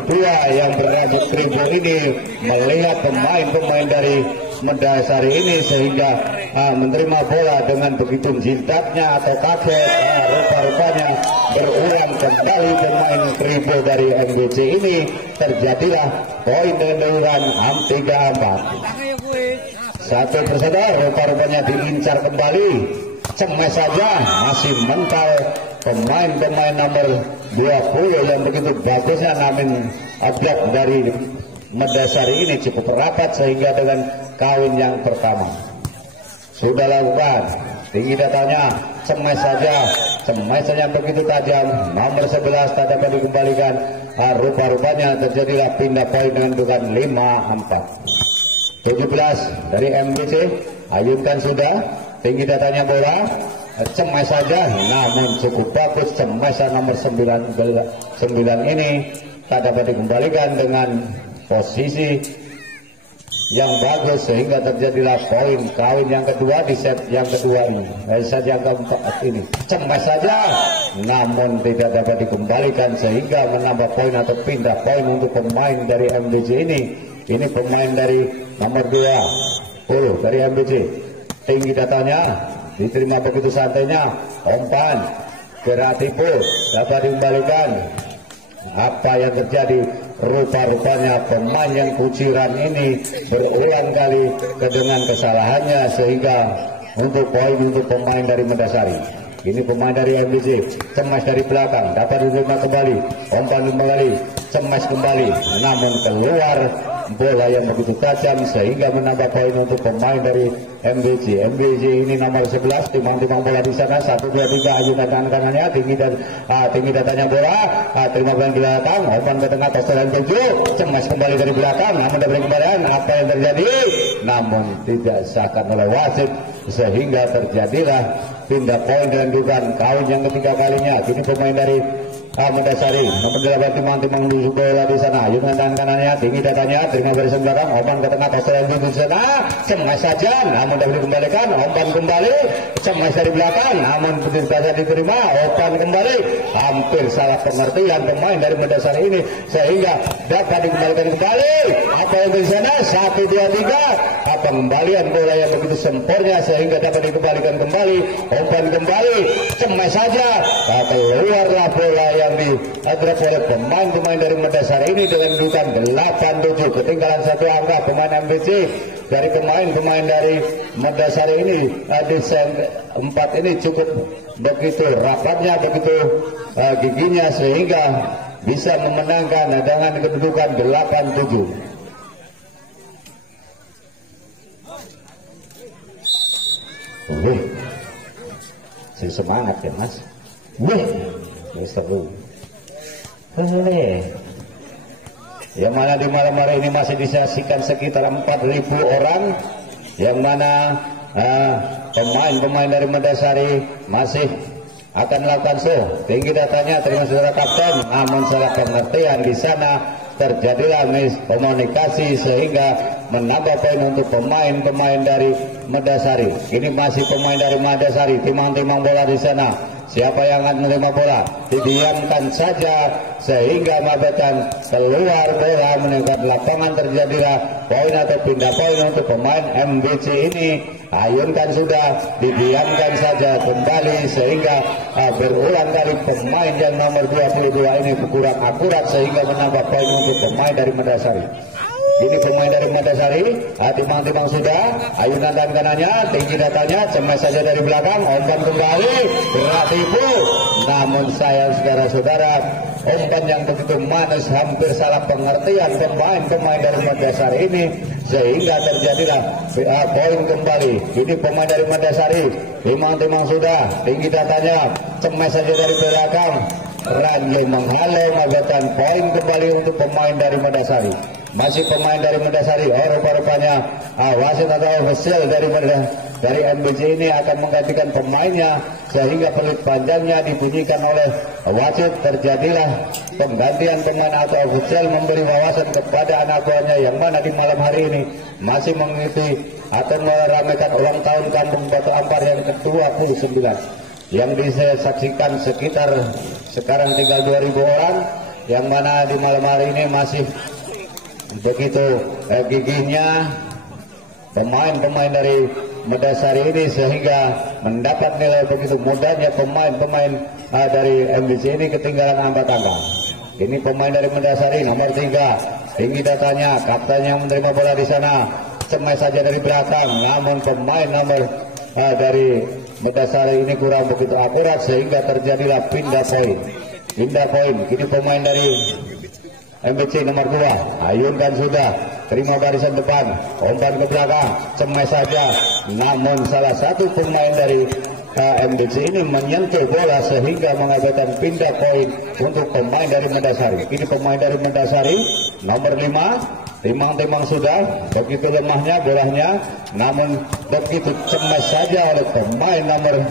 22 yang berambut kribo ini melihat pemain-pemain dari Mendasari ini sehingga menerima bola dengan begitu jidatnya atau kaget, rupa-rupanya berulang kembali pemain kribo dari MBC ini, terjadilah poin dengan kedudukan 3-4. 1-1, rupa-rupanya diincar kembali, cemas saja, masih mental pemain-pemain nomor 20 yang begitu bagusnya, namun objek dari Mendasari ini cukup rapat sehingga dengan kawin yang pertama sudah lakukan, tinggi datanya, cemas saja begitu tajam, nomor 11 tak dapat dikembalikan, rupa-rupanya terjadilah pindah poin dengan kedudukan 5-4. 17 dari MBC, ayunkan sudah, tinggi datanya bola, cemas saja, namun cukup bagus cemasan nomor 9 ini tak dapat dikembalikan dengan posisi yang bagus sehingga terjadilah poin kawin yang kedua di set yang kedua ini. Set yang keempat ini cemas saja, namun tidak dapat dikembalikan sehingga menambah poin atau pindah poin untuk pemain dari MBC ini. Ini pemain dari nomor 20 dari MBC, tinggi datanya, diterima begitu santainya, umpan, gerak tipu, dapat dikembalikan. Apa yang terjadi? Rupa-rupanya pemain yang kuciran ini berulang kali dengan kesalahannya sehingga untuk poin untuk pemain dari Mendasari. Ini pemain dari MBC, cemas dari belakang, dapat diterima kembali, umpan kembali, cemas kembali, namun keluar bola yang begitu tajam sehingga menambah poin untuk pemain dari MBC. MBC ini nomor 11, timang-timang bola di sana, 1, 2, 3, ayunkan tangan kanannya, tinggi datanya bola, terima bola di belakang, umpan ke tengah, toselan 7, cemas kembali dari belakang, namun dari kembalian, apa yang terjadi? Namun tidak disahkan oleh wasit sehingga terjadilah pindah poin dengan dugaan kawin yang ketiga kalinya. Kini pemain dari Mendasari, nomor 8, timang-timang di bola di sana, ayunkan tangan kanannya, tinggi datanya, terima barisan belakang, umpan ke tengah, toselan di sana, cemas saja, namun dapat dikembalikan, umpan kembali, cemas dari belakang, namun tidak saja diterima, umpan kembali, hampir salah pengertian pemain dari Mendasari ini sehingga dapat dikembalikan kembali. Apa yang di sana? 1, 2, 3, pengembalian bola yang begitu sempurna sehingga dapat dikembalikan kembali, umpan kembali, cemas saja, keluarlah bola yang diadrop oleh pemain-pemain dari Mendasari ini dengan kedudukan 8-7, ketinggalan 1 angka pemain MBC. Dari pemain-pemain dari Mendasari ini di set 4 ini cukup begitu rapatnya, begitu giginya sehingga bisa memenangkan dengan kedudukan 8-7. Si semangat ya mas. Seru. yang mana di malam hari ini masih disaksikan sekitar 4.000 orang, yang mana pemain-pemain dari Medasari masih akan melakukan show. Tinggi datanya terima saudara kapten, namun salah pengertian di sana terjadilah miskomunikasi sehingga menambah poin untuk pemain-pemain dari Medasari. Ini masih pemain dari Medasari, timang-timang bola di sana. Siapa yang akan menerima bola didiamkan saja sehingga Magetan keluar bola meningkat lapangan, terjadilah poin atau pindah poin untuk pemain MBC ini. Ayunkan sudah, didiamkan saja kembali sehingga berulang kali pemain yang nomor 22 ini kurang akurat sehingga menambah poin untuk pemain dari Medasari. Ini pemain dari Medasari, timang-timang sudah, ayunan dan kanannya, tinggi datanya, cemes saja dari belakang, umpan kembali, berat tipu. Namun sayang saudara-saudara, umpan yang begitu manis hampir salah pengertian pemain-pemain dari Medasari ini sehingga terjadilah poin kembali. Ini pemain dari Medasari, timang-timang sudah, tinggi datanya, cemes saja dari belakang, Ranjai menghalau Magetan, poin kembali untuk pemain dari Medasari. Masih pemain dari Medasari, rupa-rupanya wasit atau official dari MBC ini akan menggantikan pemainnya sehingga peluit panjangnya dibunyikan oleh wasit. Terjadilah penggantian pemain atau official memberi wawasan kepada anak buahnya yang mana di malam hari ini masih mengikuti atau meramaikan ulang tahun Kampung Batu Ampar yang ke-29 yang disaksikan sekitar sekarang tinggal 2.000 orang, yang mana di malam hari ini masih begitu gigihnya pemain-pemain dari Medasari ini sehingga mendapat nilai begitu mudahnya pemain-pemain dari MBC ini ketinggalan angka-angka. Ini pemain dari Medasari nomor 3, tinggi datanya, kapten yang menerima bola di sana, cemes saja dari belakang, namun pemain nomor dari Medasari ini kurang begitu akurat sehingga terjadilah pindah poin. Kini pemain dari MBC nomor 2, ayunkan sudah, terima barisan depan, umpan ke belakang, cemes saja, namun salah satu pemain dari MBC ini menyentuh bola sehingga mengakibatkan pindah poin untuk pemain dari Medasari. Ini pemain dari Medasari nomor 5, timang-timang sudah, begitu lemahnya bolanya, namun begitu cemas saja oleh pemain nomor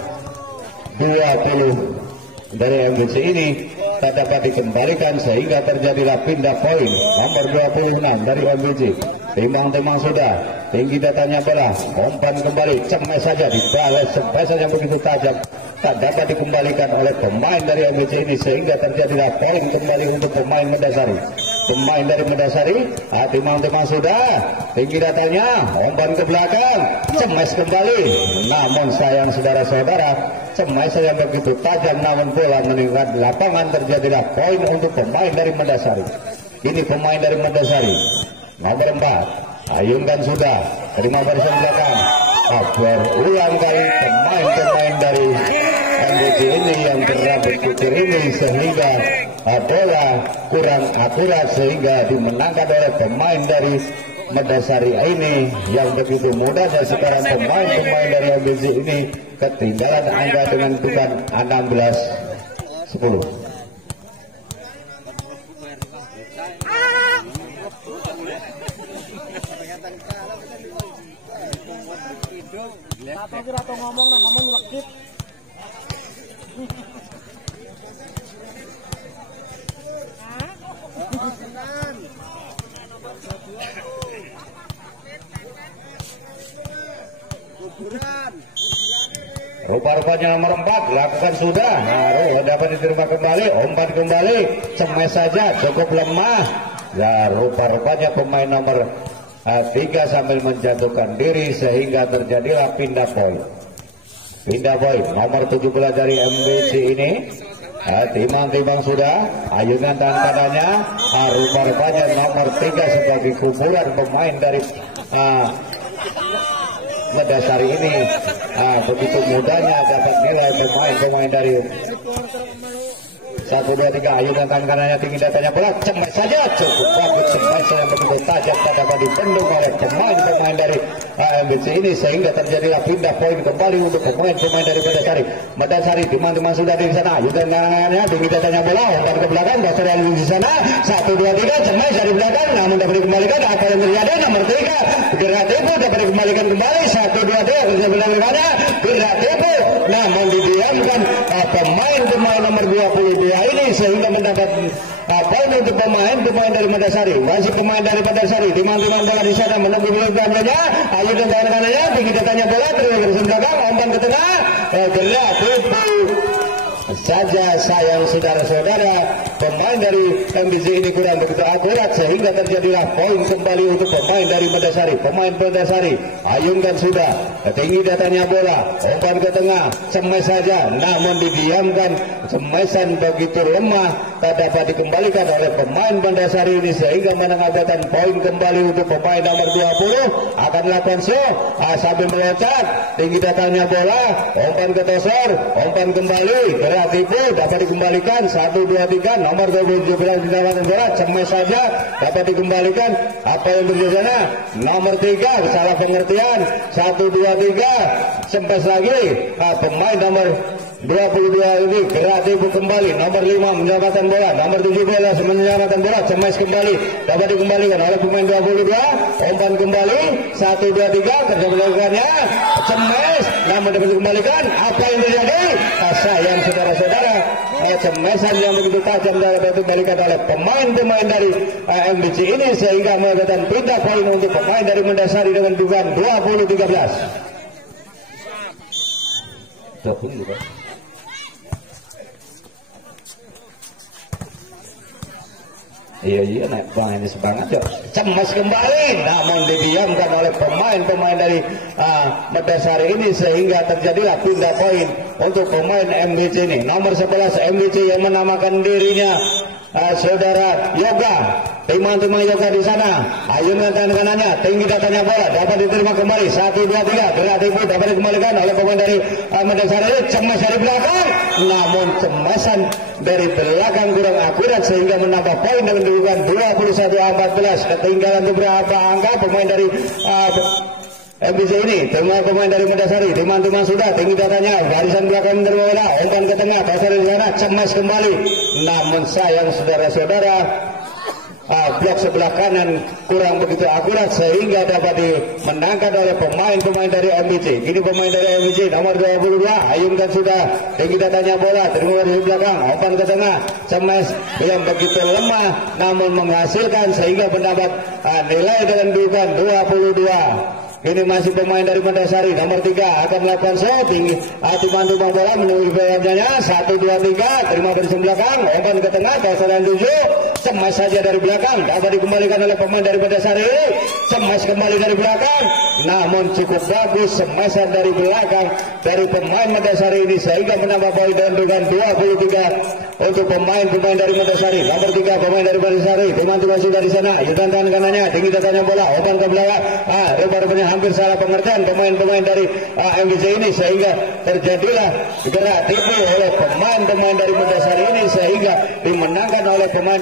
20 dari MBC ini tak dapat dikembalikan sehingga terjadilah pindah poin nomor 26 dari MBC. Timang-timang sudah, tinggi datanya bola, umpan kembali, cemes saja dibalas, cemes saja begitu tajam, tak dapat dikembalikan oleh pemain dari MBC ini sehingga terjadilah poin kembali untuk pemain Medasari. Pemain dari Medasari, timang-timang sudah, tinggi datanya, umpan ke belakang, cemes kembali, namun sayang saudara-saudara, cemes saja begitu tajam, namun bola meningkat lapangan, terjadilah poin untuk pemain dari Medasari. Ini pemain dari Medasari nomor 4, ayunkan sudah, terima barisan belakang, berulang kali pemain-pemain dari MBC ini yang berambut putih ini sehingga bola kurang akurat sehingga dimenangkan oleh pemain dari Medasari ini yang begitu mudahnya. Sekarang pemain-pemain dari MBC ini ketinggalan angka dengan bukan 16-10. Atau kira atau ngomong nyelekit. Rupa-rupanya nomor 4 lakukan sudah, dapat diterima kembali, umpan kembali, cemes saja, cukup lemah. Ya, rupa-rupanya pemain nomor 3 sambil menjatuhkan diri sehingga terjadilah pindah poin. Pindah poin nomor 17 dari MBC ini, timang-timang sudah, ayunan tangan kanannya, rupa-rupanya nomor 3 sebagai kumpulan pemain dari Medasari ini begitu mudahnya dapat nilai pemain-pemain dari 1, 2, 3 ayunkan tangan kanannya tinggi datanya bola cemas saja cukup bagus cemas yang begitu tajam dapat dibendung oleh pemain-pemain dari MBC ini sehingga terjadilah pindah poin kembali untuk pemain-pemain dari Medan Sari. Teman-teman sudah di sana ayunkan kanannya tinggi datanya bola umpan ke belakang dasar yang di sana 1, 2, 3 cemas dari belakang namun dapat dikembalikan apa yang terjadi nomor 3 gerak tipu dapat dikembalikan kembali 1, 2, 3 bisa belakangnya gerak tipu namun didiamkan pemain-pemain nomor 22 ini sehingga mendapat poin untuk pemain dari Medan Sari. Masih pemain dari Medan Sari. Teman-teman bola di sana menunggu belakangnya. Ayo dan tangan kanannya tinggi datanya bola terus belakang umpan ke tengah. Gerak tipu saja sayang saudara-saudara pemain dari MBC ini kurang begitu akurat sehingga terjadilah poin kembali untuk pemain dari Medan Sari. Ayunkan sudah tinggi datanya bola umpan ke tengah cemas saja namun didiamkan cemasan begitu lemah tak dapat dikembalikan oleh pemain Medan Sari ini sehingga menanggalkan poin kembali untuk pemain nomor 20 akan melakukan show sambil meloncat tinggi datanya bola umpan ke tosor umpan kembali gerak tipu dapat dikembalikan 1, 2, 3 nomor 17 didapatkan bola cemas saja dapat dikembalikan apa yang terjadi sana nomor 3 salah pengertian 1, 2, 3 cemas lagi pemain nomor 22 ini gerak tipu kembali nomor 5 mendapatkan bola nomor 17 mendapatkan bola cemas kembali dapat dikembalikan oleh pemain 22 umpan kembali 1, 2, 3 kerja melakukannya cemas namun dapat dikembalikan apa yang terjadi sayang saudara-saudara cemasan yang begitu tajam dapat dikembalikan oleh pemain-pemain dari MBC ini sehingga mendapatkan pindah poin untuk pemain dari Medan Sari dengan dugaan 20-13 Iya naik bang ini semangat yuk. Cemas kembali namun didiamkan oleh pemain-pemain dari Medan Sari ini sehingga terjadilah pindah poin untuk pemain MBC ini nomor 11 MBC yang menamakan dirinya saudara Yoga. Teman-teman Yoga di sana ayunkan tangan kanannya tinggi datanya bola dapat diterima kembali 1, 2, 3 gerak tipu dapat dikembalikan oleh pemain dari Medan Sari cemas dari belakang namun cemasan dari belakang kurang akurat sehingga menambah poin dengan kedudukan 21-14 ketinggalan beberapa angka pemain dari MBC ini pemain dari Medan Sari. Teman-teman sudah tinggi datanya barisan belakang menerima bola umpan ke tengah pasar di sana cemas kembali namun sayang saudara-saudara blok sebelah kanan kurang begitu akurat sehingga dapat dimenangkan oleh pemain-pemain dari MBC. Ini pemain dari MBC nomor 22 ayunkan sudah tinggi datanya bola terima dari belakang umpan ke tengah cemas yang begitu lemah namun menghasilkan sehingga mendapat nilai dengan dugaan 22. Ini masih pemain dari Medan Sari nomor 3 akan melakukan show tinggi teman-teman bola menunggu belakangnya 1, 2, 3 terima dari belakang umpan ke tengah kawasan 7 cemas saja dari belakang dapat dikembalikan oleh pemain dari Medan Sari cemas kembali dari belakang namun cukup bagus cemasan dari belakang dari pemain Medan Sari ini sehingga menambah poin dengan 23 untuk pemain-pemain dari Medan Sari nomor 3 pemain dari Medan Sari. Teman-teman sudah di sana ayunkan tangan kanannya tinggi datanya bola umpan ke belakang rupanya hampir salah pengertian pemain-pemain dari MBC ini sehingga terjadilah gerak tipu oleh pemain-pemain dari Medan Sari ini sehingga dimenangkan oleh pemain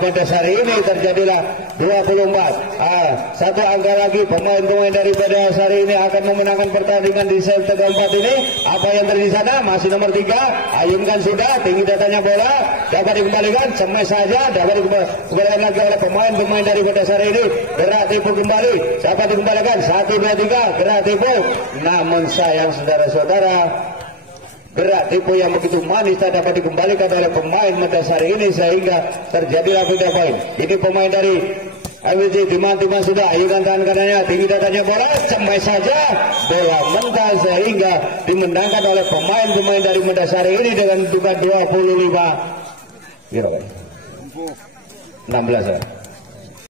Medan Sari ini terjadilah 24. Satu angka lagi pemain-pemain dari Medan Sari ini akan memenangkan pertandingan di set keempat ini. Apa yang terjadi di sana masih nomor 3 ayunkan sudah tinggi datanya bola dapat dikembalikan cemas saja dapat dikembalikan lagi oleh pemain-pemain dari Medan Sari ini gerak tipu kembali dapat dikembalikan 1, 2, 3 gerak tipu namun sayang saudara-saudara gerak tipu yang begitu manis tak dapat dikembalikan oleh pemain Medan Sari ini sehingga terjadilah pindah poin. Ini pemain dari MBC teman-teman sudah ayunkan tangan kanannya tinggi datanya bola cemas saja bola mental sehingga dimenangkan oleh pemain-pemain dari Medan Sari ini dengan dugaan 25 16 ya.